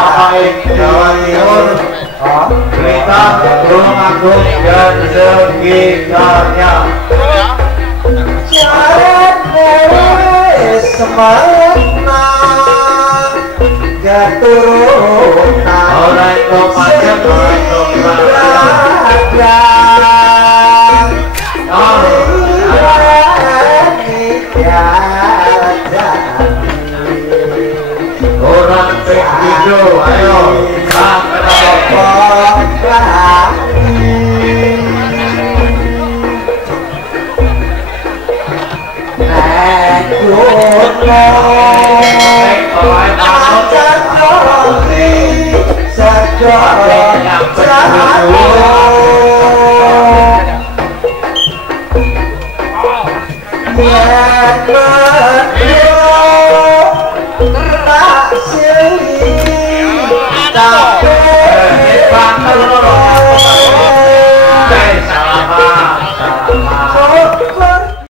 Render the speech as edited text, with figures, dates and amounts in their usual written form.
Jawa Timur berita Gunung Agung dan sekitarnya. Jalan dewe semana keturunan orang komandan orang begitu, ayo